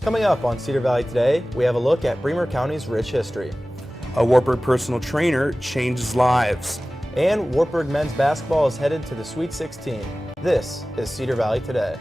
Coming up on Cedar Valley Today, we have a look at Bremer County's rich history. A Wartburg personal trainer changes lives. And Wartburg men's basketball is headed to the Sweet 16. This is Cedar Valley Today.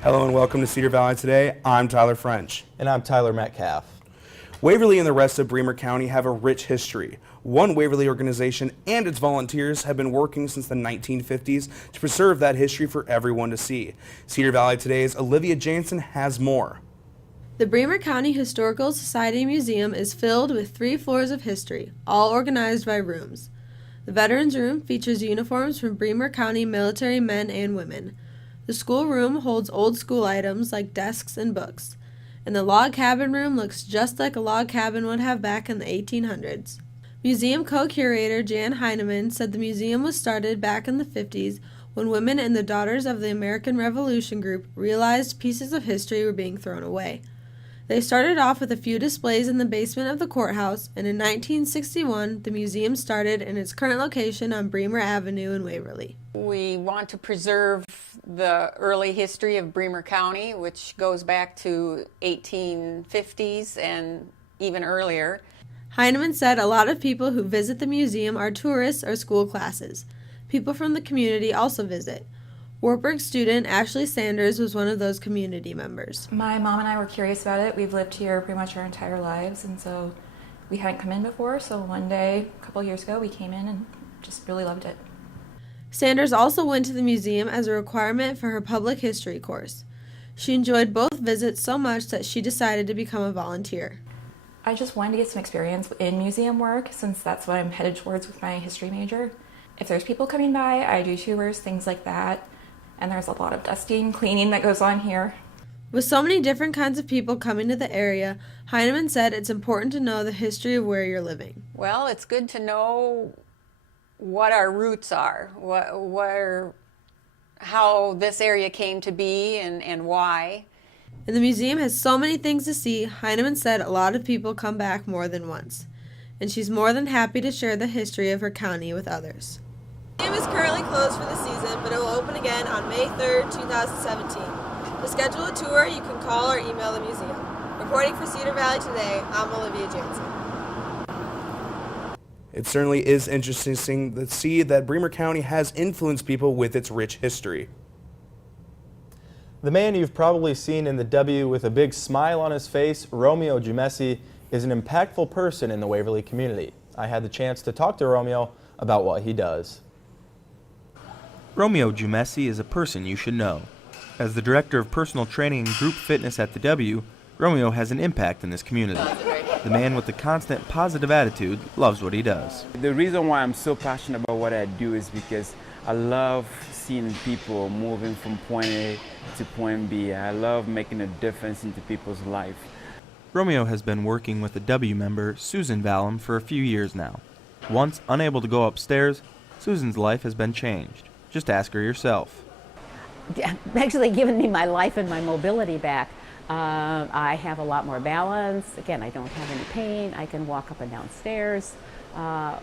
Hello and welcome to Cedar Valley Today. I'm Tyler French. And I'm Tyler Metcalf. Waverly and the rest of Bremer County have a rich history. One Waverly organization and its volunteers have been working since the 1950s to preserve that history for everyone to see. Cedar Valley Today's Olivia Jansen has more. The Bremer County Historical Society Museum is filled with 3 floors of history, all organized by rooms. The Veterans Room features uniforms from Bremer County military men and women. The schoolroom holds old school items like desks and books, and the log cabin room looks just like a log cabin would have back in the 1800s. Museum co-curator Jan Heineman said the museum was started back in the 50s when women in the Daughters of the American Revolution group realized pieces of history were being thrown away. They started off with a few displays in the basement of the courthouse, and in 1961 the museum started in its current location on Bremer Avenue in Waverly. We want to preserve the early history of Bremer County, which goes back to 1850s and even earlier. Heineman said a lot of people who visit the museum are tourists or school classes. People from the community also visit. Wartburg student Ashley Sanders was one of those community members. My mom and I were curious about it. We've lived here pretty much our entire lives, and so we hadn't come in before, so one day, a couple years ago, we came in and just really loved it. Sanders also went to the museum as a requirement for her public history course. She enjoyed both visits so much that she decided to become a volunteer. I just wanted to get some experience in museum work since that's what I'm headed towards with my history major. If there's people coming by, I do tours, things like that, and there's a lot of dusting, cleaning that goes on here. With so many different kinds of people coming to the area, Heineman said it's important to know the history of where you're living. Well, it's good to know what our roots are, how this area came to be and why. And the museum has so many things to see, Heineman said a lot of people come back more than once. And she's more than happy to share the history of her county with others. The museum is currently closed for the season, but it will open again on May 3rd, 2017. To schedule a tour, you can call or email the museum. Reporting for Cedar Valley Today, I'm Olivia Jansen. It certainly is interesting to see that Bremer County has influenced people with its rich history. The man you've probably seen in the W with a big smile on his face, Romeo Jumesi, is an impactful person in the Waverly community. I had the chance to talk to Romeo about what he does. Romeo Jumesi is a person you should know. As the Director of Personal Training and Group Fitness at the W, Romeo has an impact in this community. The man with the constant positive attitude loves what he does. The reason why I'm so passionate about what I do is because I love seeing people moving from point A to point B. I love making a difference into people's life. Romeo has been working with a W member, Susan Vallum, for a few years now. Once unable to go upstairs, Susan's life has been changed. Just ask her yourself. Actually given me my life and my mobility back. I have a lot more balance. Again, I don't have any pain. I can walk up and down stairs,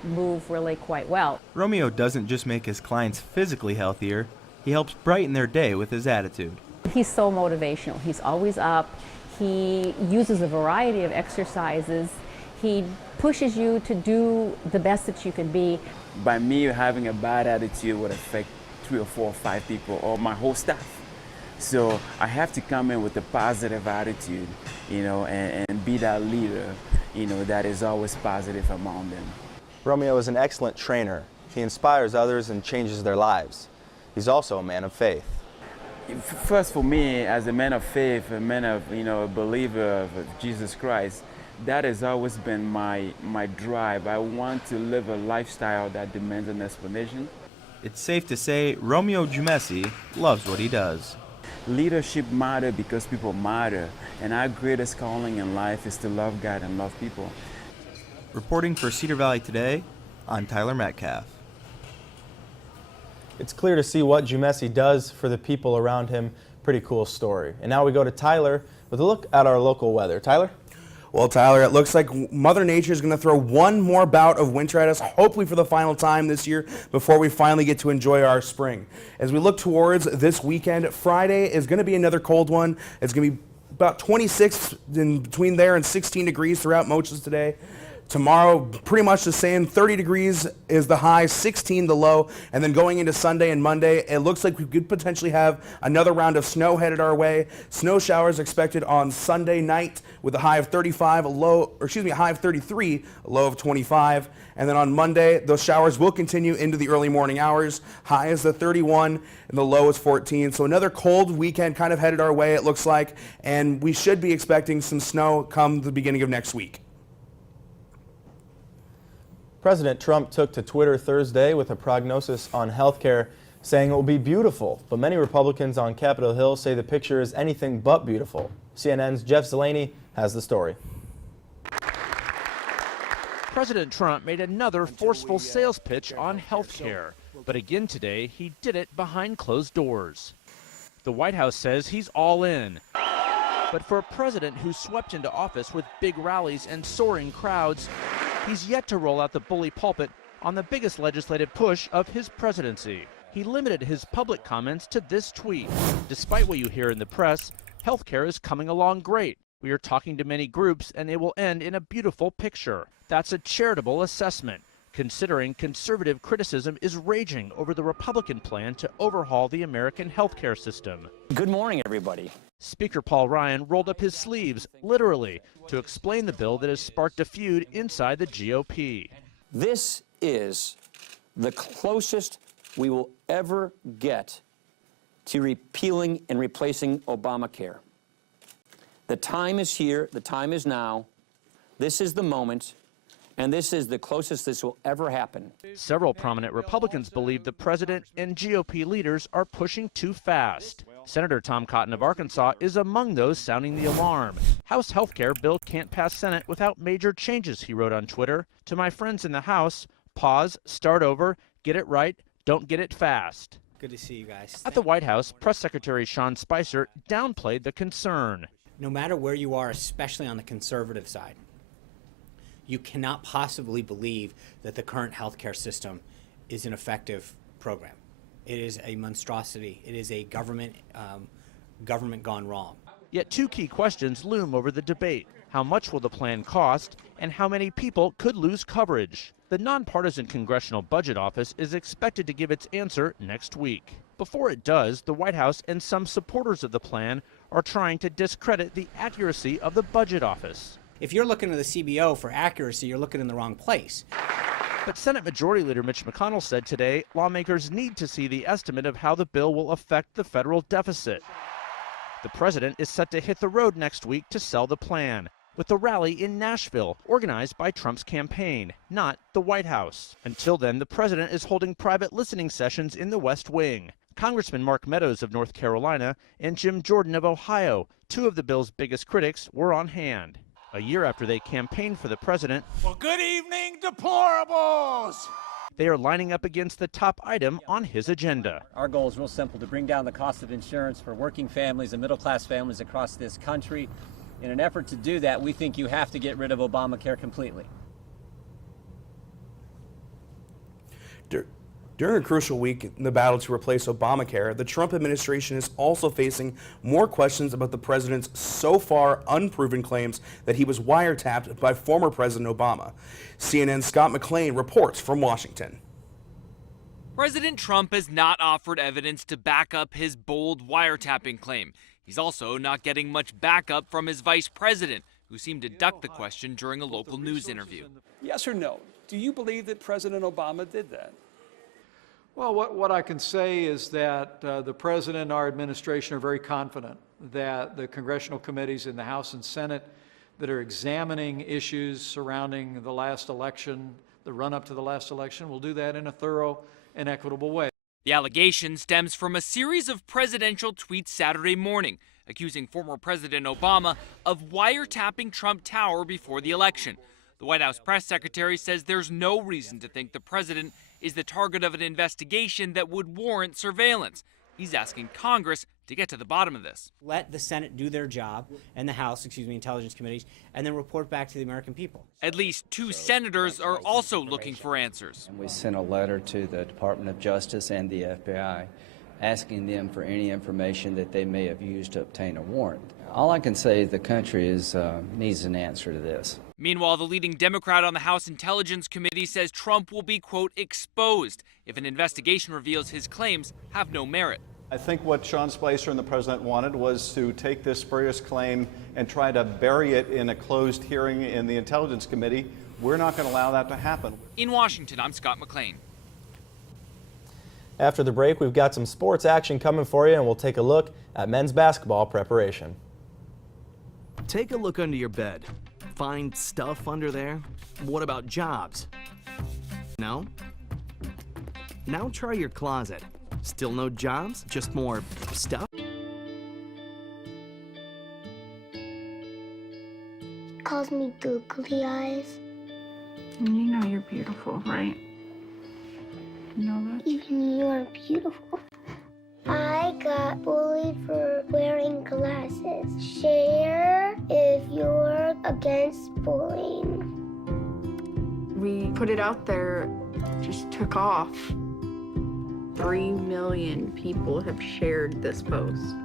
move really quite well. Romeo doesn't just make his clients physically healthier, he helps brighten their day with his attitude. He's so motivational. He's always up. He uses a variety of exercises. He pushes you to do the best that you can be. By me having a bad attitude would affect 3 or 4 or 5 people or my whole staff. So I have to come in with a positive attitude, and be that leader, that is always positive among them. Romeo is an excellent trainer. He inspires others and changes their lives. He's also a man of faith. First, for me, as a man of faith, a man of, a believer of Jesus Christ, that has always been my drive. I want to live a lifestyle that demands an explanation. It's safe to say Romeo Jumesi loves what he does. Leadership matters because people matter, and our greatest calling in life is to love God and love people. Reporting for Cedar Valley Today, I'm Tyler Metcalf. It's clear to see what Jumesi does for the people around him. Pretty cool story. And now we go to Tyler with a look at our local weather. Tyler? Well, Tyler, it looks like Mother Nature is going to throw one more bout of winter at us, hopefully for the final time this year, before we finally get to enjoy our spring. As we look towards this weekend, Friday is going to be another cold one. It's going to be about 26 in between there and 16 degrees throughout most of today. Tomorrow, pretty much the same. 30 degrees is the high, 16 the low. And then going into Sunday and Monday, it looks like we could potentially have another round of snow headed our way. Snow showers expected on Sunday night with a high of 35, a high of 33, a low of 25. And then on Monday, those showers will continue into the early morning hours. High is the 31 and the low is 14. So another cold weekend kind of headed our way, it looks like. And we should be expecting some snow come the beginning of next week. President Trump took to Twitter Thursday with a prognosis on health care, saying it will be beautiful. But many Republicans on Capitol Hill say the picture is anything but beautiful. CNN's Jeff Zeleny has the story. President Trump made another forceful sales pitch on health care. But again today, he did it behind closed doors. The White House says he's all in. But for a president who swept into office with big rallies and soaring crowds, he's yet to roll out the bully pulpit on the biggest legislative push of his presidency. He limited his public comments to this tweet. Despite what you hear in the press, healthcare is coming along great. We are talking to many groups and it will end in a beautiful picture. That's a charitable assessment, considering conservative criticism is raging over the Republican plan to overhaul the American healthcare system. Good morning, everybody. Speaker Paul Ryan rolled up his sleeves, literally, to explain the bill that has sparked a feud inside the GOP. This is the closest we will ever get to repealing and replacing Obamacare. The time is here, the time is now. This is the moment, and this is the closest this will ever happen. Several prominent Republicans believe the president and GOP leaders are pushing too fast. Senator Tom Cotton of Arkansas is among those sounding the alarm. House health care bill can't pass Senate without major changes, he wrote on Twitter. To my friends in the House, pause, start over, get it right, don't get it fast. Good to see you guys. At the White House, Press Secretary Sean Spicer downplayed the concern. No matter where you are, especially on the conservative side, you cannot possibly believe that the current healthcare system is an effective program. It is a monstrosity. It is a government gone wrong. Yet two key questions loom over the debate. How much will the plan cost, and how many people could lose coverage? The nonpartisan Congressional Budget Office is expected to give its answer next week. Before it does, the White House and some supporters of the plan are trying to discredit the accuracy of the Budget Office. If you're looking to the CBO for accuracy, you're looking in the wrong place. But Senate Majority Leader Mitch McConnell said today lawmakers need to see the estimate of how the bill will affect the federal deficit. The president is set to hit the road next week to sell the plan, with a rally in Nashville organized by Trump's campaign, not the White House. Until then, the president is holding private listening sessions in the West Wing. Congressman Mark Meadows of North Carolina and Jim Jordan of Ohio, two of the bill's biggest critics, were on hand. A year after they campaigned for the president, well, good evening, deplorables! They are lining up against the top item on his agenda. Our goal is real simple, to bring down the cost of insurance for working families and middle-class families across this country. In an effort to do that, we think you have to get rid of Obamacare completely. During a crucial week in the battle to replace Obamacare, the Trump administration is also facing more questions about the president's so far unproven claims that he was wiretapped by former President Obama. CNN's Scott McLean reports from Washington. President Trump has not offered evidence to back up his bold wiretapping claim. He's also not getting much backup from his vice president, who seemed to duck the question during a local news interview. Yes or no? Do you believe that President Obama did that? Well, what I can say is that the President and our administration are very confident that the congressional committees in the House and Senate that are examining issues surrounding the last election, the run-up to the last election, will do that in a thorough and equitable way. The allegation stems from a series of presidential tweets Saturday morning, accusing former President Obama of wiretapping Trump Tower before the election. The White House press secretary says there's no reason to think the president is the target of an investigation that would warrant surveillance. He's asking Congress to get to the bottom of this. Let the Senate do their job and the House, intelligence committees, and then report back to the American people. At least 2 senators are also looking for answers. We sent a letter to the Department of Justice and the FBI asking them for any information that they may have used to obtain a warrant. All I can say is the country needs an answer to this. Meanwhile, the leading Democrat on the House Intelligence Committee says Trump will be, quote, exposed if an investigation reveals his claims have no merit. I think what Sean Spicer and the president wanted was to take this spurious claim and try to bury it in a closed hearing in the Intelligence Committee. We're not going to allow that to happen. In Washington, I'm Scott McLean. After the break, we've got some sports action coming for you, and we'll take a look at men's basketball preparation. Take a look under your bed. Find stuff under there? What about jobs? No? Now try your closet. Still no jobs? Just more stuff? Calls me googly eyes. You know you're beautiful, right? You know that? Even you're beautiful. I got bullied for wearing glasses. Share if you're against bullying. We put it out there, just took off. 3 million people have shared this post.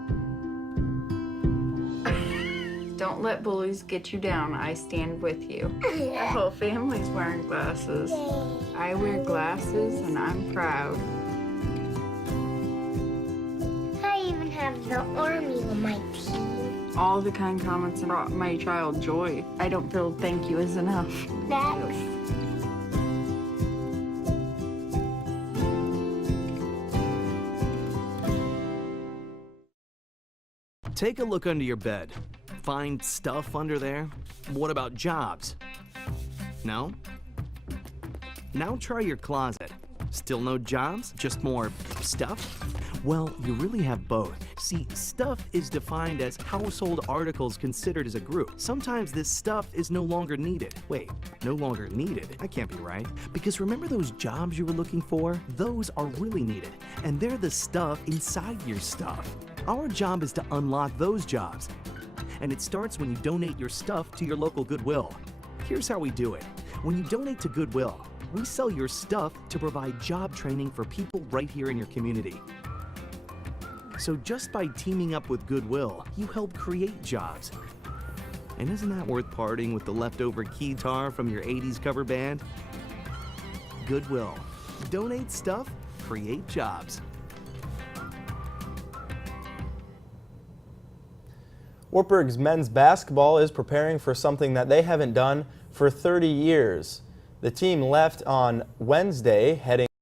Don't let bullies get you down. I stand with you. Our whole family's wearing glasses. I wear glasses and I'm proud. I even have the army on my team. All the kind comments brought my child joy. I don't feel thank you is enough. Next. Take a look under your bed. Find stuff under there? What about jobs? No? Now try your closet. Still no jobs? Just more stuff? Well, you really have both. See, stuff is defined as household articles considered as a group. Sometimes this stuff is no longer needed. Wait, no longer needed? That can't be right. Because remember those jobs you were looking for? Those are really needed. And they're the stuff inside your stuff. Our job is to unlock those jobs. And it starts when you donate your stuff to your local Goodwill. Here's how we do it. When you donate to Goodwill, we sell your stuff to provide job training for people right here in your community. So just by teaming up with Goodwill, you help create jobs. And isn't that worth parting with the leftover keytar from your 80s cover band? Goodwill. Donate stuff, create jobs. Wartburg's men's basketball is preparing for something that they haven't done for 30 years. The team left on Wednesday heading